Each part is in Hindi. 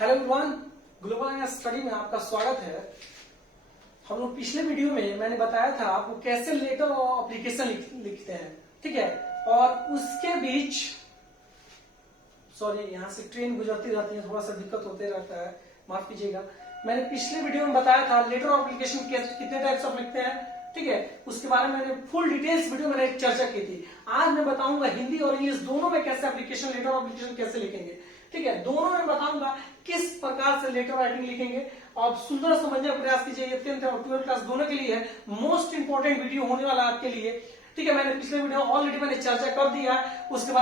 हेलो एवरीवन, ग्लोबल स्टडी में आपका स्वागत है। हम लोग पिछले वीडियो में मैंने बताया था आपको कैसे लेटर और एप्लीकेशन लिखते हैं, ठीक है। और उसके बीच सॉरी, यहाँ से ट्रेन गुजरती रहती है, थोड़ा सा दिक्कत होते रहता है, माफ कीजिएगा। मैंने पिछले वीडियो में बताया था लेटर और एप्लीकेशन कितने टाइप्स ऑफ लिखते हैं, ठीक है। उसके बारे में मैंने फुल डिटेल्स वीडियो मैंने चर्चा की थी। आज मैं बताऊंगा हिंदी और इंग्लिश दोनों में कैसे एप्लीकेशन लेटर और एप्लीकेशन कैसे लिखेंगे, ठीक है। दोनों में बताऊंगा किस प्रकार से लेटर राइटिंग लिखेंगे। और सुंदर समझने का प्रयास कीजिए, ये 10th और 12th क्लास दोनों के लिए है, मोस्ट इंपॉर्टेंट वीडियो होने वाला आपके लिए, ठीक है। मैंने पिछले वीडियो ऑलरेडी मैंने चर्चा कर दिया है, उसके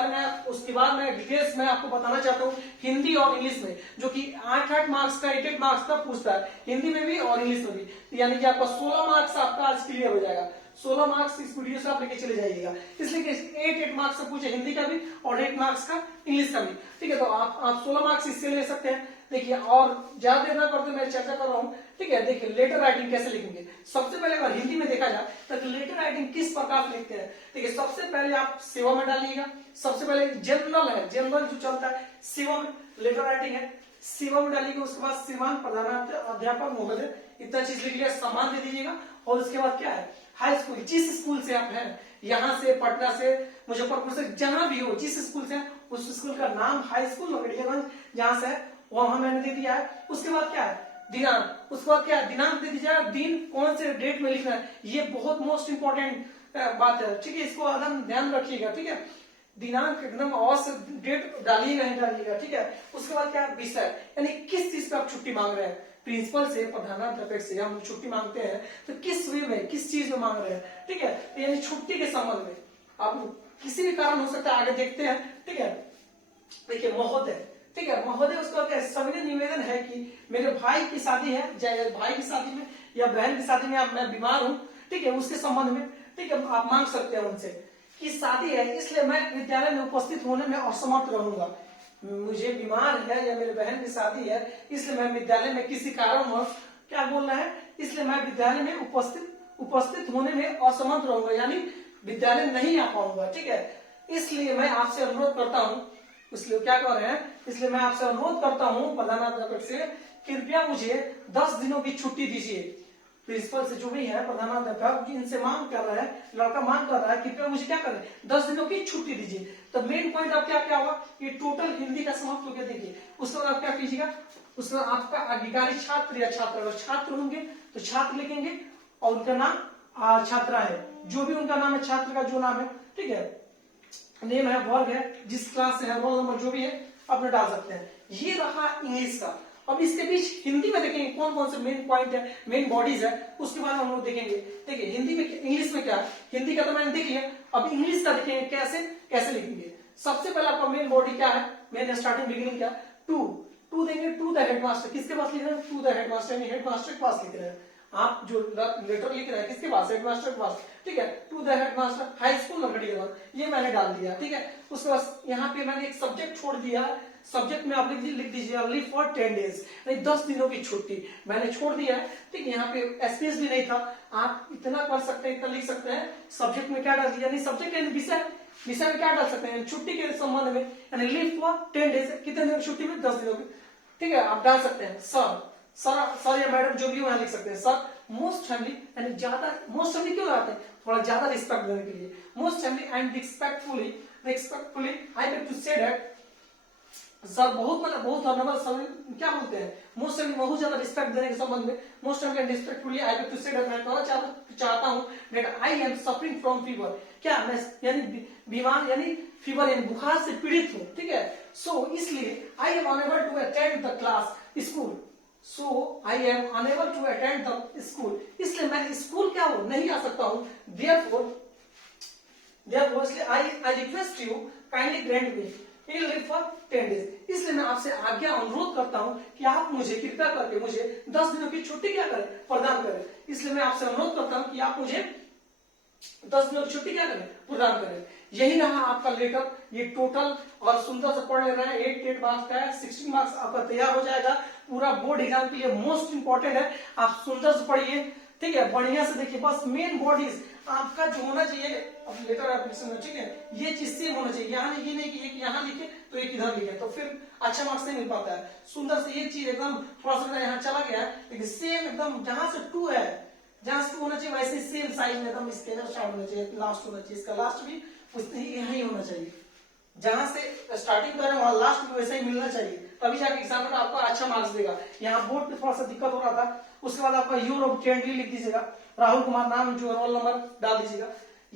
बाद मैं डिटेल्स में आपको बताना चाहता हूँ हिंदी और इंग्लिश में, जो कि 8 मार्क्स का 8 मार्क्स का पूछता है, हिंदी में भी और इंग्लिश में भी। यानी कि आपका 16 मार्क्स आपका आज क्लियर हो जाएगा। 16 मार्क्स इस वीडियो से आप लेके चले जाइएगा, इसलिए कि 8 मार्क्स से पूछे हिंदी का भी और 8 मार्क्स का इंग्लिश का भी, ठीक है। तो आप 16 मार्क्स इससे ले सकते हैं। देखिए, और ज्यादा देर ना करते मैं चर्चा कर रहा हूँ, ठीक है। देखिए लेटर राइटिंग कैसे लिखेंगे। सबसे पहले अगर हिंदी में देखा जाए तो लेटर राइटिंग किस प्रकार से लिखते हैं। देखिए, सबसे पहले आप सेवा में डालिएगा। सबसे पहले जनरल है, जनरल जो चलता है सेवा में लेटर राइटिंग है, सेवा में डालिएगा। उसके बाद श्रीमान प्रधानाध्यापक महोदय, इतना चीज लिख लिया, सम्मान दे दीजिएगा। और उसके बाद क्या है, हाई स्कूल, जिस स्कूल से आप हैं, यहाँ से पटना से मुजफ्फरपुर से जहां भी हो, जिस स्कूल से उस स्कूल का नाम, हाई स्कूल मेडिकलगंज जहां से है वहां मैंने दे दिया है। उसके बाद क्या है, दिनांक। उसके बाद क्या है, दिनांक दे दीजिएगा, दिन कौन से डेट में लिखना है, ये बहुत मोस्ट इंपॉर्टेंट बात है, ठीक है। इसको एकदम ध्यान रखिएगा, ठीक है। दिनांक एकदम अवश्य, डेट डालिएगा ही डालिएगा, ठीक है। उसके बाद क्या, विषय, यानी किस चीज पे आप छुट्टी मांग रहे हैं। प्रिंसिपल से, प्रधानाध्यापक से हम छुट्टी मांगते हैं तो किस वे में, किस चीज में मांग रहे हैं, ठीक है। यानी छुट्टी के संबंध में आप किसी भी कारण हो सकता है, आगे देखते हैं, ठीक है। देखिए महोदय, ठीक है, महोदय। उसका क्या, सविनय निवेदन है कि मेरे भाई की शादी है, चाहे भाई की शादी में या बहन की शादी में मैं बीमार हूं, ठीक है, उसके संबंध में, ठीक है, आप मांग सकते हैं उनसे कि शादी है, इसलिए मैं विद्यालय में उपस्थित होने में असमर्थ रहूंगा। मुझे बीमार है या मेरे बहन की शादी है, इसलिए मैं विद्यालय में किसी कारणवश, क्या बोल रहा है, इसलिए मैं विद्यालय में उपस्थित होने में असमर्थ रहूंगा, यानी विद्यालय नहीं आ पाऊंगा, ठीक है। इसलिए मैं आपसे अनुरोध करता हूं, इसलिए क्या कर रहे हैं, इसलिए मैं आपसे अनुरोध करता हूं प्रधानाध्यापक से, कृपया मुझे 10 दिनों की छुट्टी दीजिए। प्रिंसिपल से जो भी है, प्रधानाध्यापक इनसे मांग कर रहा है, लड़का मांग कर रहा है, कृपया मुझे क्या करें, 10 दिनों की छुट्टी दीजिए। तो मेन पॉइंट आप क्या होगा, ये टोटल हिंदी का समाप्त हो गया। देखिए, उसके बाद आप क्या कीजिएगा, उसके बाद आपका अधिकारी छात्र या छात्र, अगर छात्र होंगे तो छात्र लिखेंगे और उनका नाम छात्रा है, जो भी उनका नाम है, छात्र का जो नाम है, ठीक है, नेम है, वर्ग है, जिस क्लास से है, रोल नंबर जो भी है अपने डाल सकते हैं। ये रहा इंग्लिश का। अब इसके बीच हिंदी में देखेंगे कौन कौन से मेन पॉइंट है, मेन बॉडीज है, उसके बाद हम लोग देखेंगे। देखिए हिंदी में, इंग्लिश में क्या है, हिंदी का तो मैंने देख लिया, अब इंग्लिश का देखेंगे कैसे लिखेंगे। सबसे पहले आपका मेन बॉडी क्या है, मेन स्टार्टिंग बिगिनिंग क्या, टू देंगे, टू द हेडमास्टर, किसके पास लिख रहे हैं, टू द हेडमास्टर, यानी हेडमास्टर के पास लिख रहे हैं। आप जो लेटर लिख रहे हैं किसके पास, हेडमास्टर के पास, ठीक है। To the headmaster, high school Medicalganj, ये मैंने डाल दिया, ठीक है। उसके बाद यहाँ पे मैंने एक सब्जेक्ट छोड़ दिया, सब्जेक्ट में आप लिख दीजिए लीव फॉर 10 डेज, यानी 10 दिनों की छुट्टी मैंने छोड़ दिया है, ठीक है। यहाँ पे स्पेस भी नहीं था, आप इतना कर सकते हैं, इतना लिख सकते हैं। सब्जेक्ट में क्या डाल दिया, यानी सब्जेक्ट यानी विषय, विषय में क्या डाल सकते हैं, छुट्टी के संबंध में, यानी लीव फॉर 10 डेज, कितने दिनों की छुट्टी में, 10 दिनों की, ठीक है। आप डाल सकते हैं सर या मैडम जो भी वहां लिख सकते हैं। सर मोस्ट फैमिली, यानी ज्यादा, मोस्ट फैमिली क्यों लगाते हैं, थोड़ा ज्यादा रिस्पेक्ट देने के लिए। Most family and respectfully I like to say that, sir बहुत मतलब बहुत धन्यवाद, सर क्या बोलते हैं, मोस्ट फैमिली बहुत ज्यादा रिस्पेक्ट देने के संबंध में, most family and respectfully I like to say that, मैं कहना चाहता हूं that I am suffering from fever, क्या मैं यानी बीमार, यानी फीवर यानी बुखार से पीड़ित हूं, ठीक है। सो इसलिए I am unable to attend the class school, so I am unable to attend the school, इसलिए मैं स्कूल क्या हूं, नहीं आ सकता हूं। Therefore I request you kindly grant me leave for 10 days, इसलिए मैं आपसे आज्ञा अनुरोध करता हूं कि आप मुझे कृपया करके मुझे 10 दिनों की छुट्टी क्या करें, प्रदान करें। इसलिए मैं आपसे अनुरोध करता हूं कि आप मुझे 10 दिनों की छुट्टी क्या करें, प्रदान करें। यही रहा आपका लेटर, ये टोटल, और सुंदर से पढ़ लेना है, 8 मार्क्स का है, 16 मार्क्स आपका तैयार हो जाएगा। पूरा बोर्ड एग्जाम के लिए मोस्ट इंपॉर्टेंट है, आप सुंदर से पढ़िए, ठीक है, बढ़िया से देखिए, बस मेन बॉडीज आपका जो होना चाहिए लेटर एप्लीकेशन में, ठीक है, ये चीज सेम होना चाहिए। यहाँ ये नहीं कि एक यहाँ लिखे तो एक इधर लिखे, तो फिर अच्छा मार्क्स नहीं मिल पाता है। सुंदर से ये चीज एकदम थोड़ा सा यहाँ चला गया है, लेकिन सेम एकदम जहां से 2 है, जहां से 2 होना चाहिए वैसे सेम साइज में एकदम इसके स्टार्ट होना चाहिए, लास्ट होना चाहिए, इसका लास्ट भी उतनी ही यहाँ ही होना चाहिए। जहां से स्टार्टिंग कर रहे हैं वहां लास्ट में वैसा ही मिलना चाहिए, तभी जाके एग्जाम में आपको अच्छा मार्क्स देगा। यहाँ बोर्ड पे थोड़ा सा दिक्कत हो रहा था। उसके बाद आपका यूरोप कैंडली लिख दीजिएगा, राहुल कुमार नाम जो रोल नंबर डाल दीजिएगा।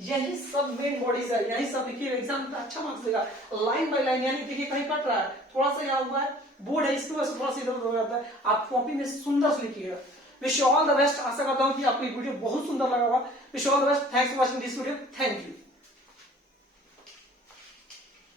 यही सब मेन बॉडीज है, यही सब लिखिए, एग्जाम में अच्छा मार्क्स देगा। लाइन बाय लाइन, यानी देखिए कहीं कट रहा है, थोड़ा सा यहाँ हुआ है, बोर्ड है इसकी वजह से थोड़ा सा इधर हो जाता है। आप कॉपी में सुंदर से लिखिएगा। Wish you all the best. आशा करता हूँ कि आपको ये वीडियो बहुत सुंदर लगा होगा। Wish you all the best. Thanks for watching this video. Thank you.